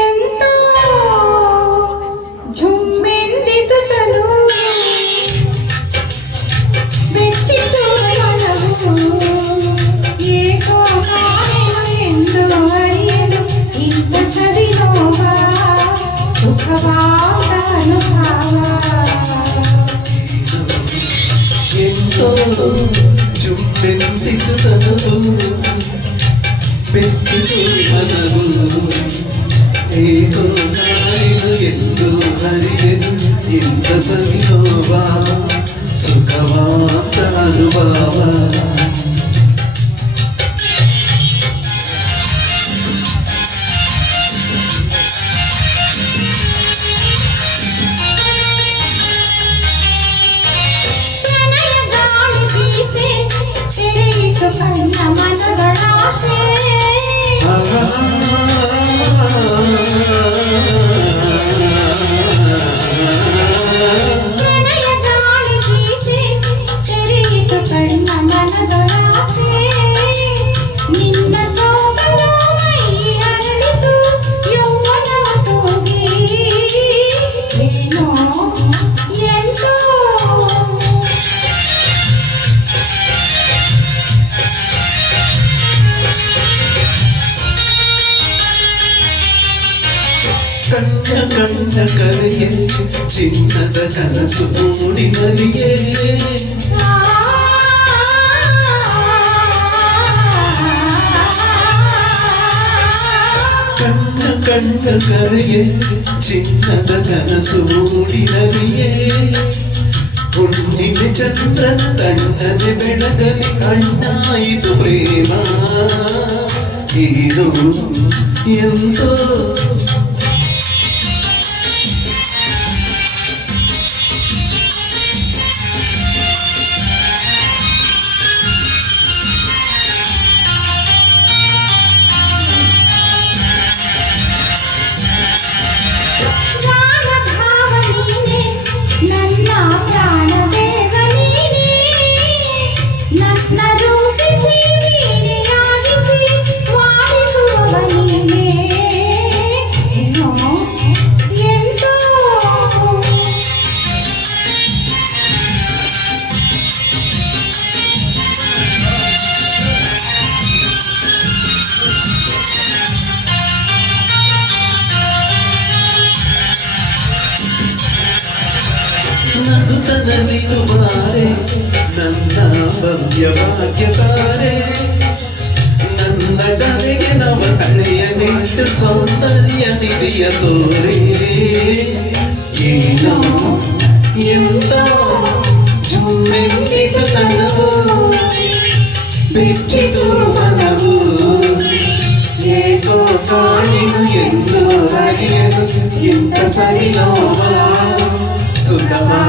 ఎంతో జుమ్మింది తను వెచ్చి ఏ కోపాలను ఎంతో అరియను ఇంత సరిలోవా సుఖవాను ఎంతో జుమ్మింది తను ಹರಿಯನು ಇಂಥ ಸವಿನೋವ ಸುಖವಾಂತ ಅನುಭವ ಪ್ರಣಯ ಗಾಳಿ ಬೀಸೆ ತೆರೆಯಿತು ಕಣ್ಣ ಮನಗಳಾಸೆ love. ಕಣ್ಣ ಕಣ್ಣ ಕಲೆಯೇ ಚಿನ್ನದ ಕನಸು ಮೂಡಿನಲಿಯೇ ಕಣ್ಣ ಕಣ್ಣ ಕಲೆಯೇ ಚಿನ್ನದ ಕನಸು ಮೂಡಿನಲಿಯೇ ಹುಣ್ಣಿಮೆ ಚಂದ್ರ ತಣ್ಣನೆ ಬೆಳಗಲಿ ಕಣ್ಣಾಯಿತು ಪ್ರೇಮ ಇದು ಎಂತೋ ನಗುತ್ತದನಿಗೂ ಬಾರೆ ನನ್ನ ಭವ್ಯ ಭಾಗ್ಯತಾರೆ ನನ್ನ ಕಲೆಗೆ ನವ ಕಳೆಯ ನಿಟ್ಟು ಸೌಂದರ್ಯ ನಿಧಿಯ ತೋರೆ ಏನೋ ಎಂತ ಜುಮ್ಮೆಂದಿದ ತನವು ಬೆಚ್ಚಿತು ಮನವು ಏಕೋ ಕಾಣಿನು ಎಂದು ಹರಿಯನು ಇಂಥ ಸವಿನೋವ సుతమా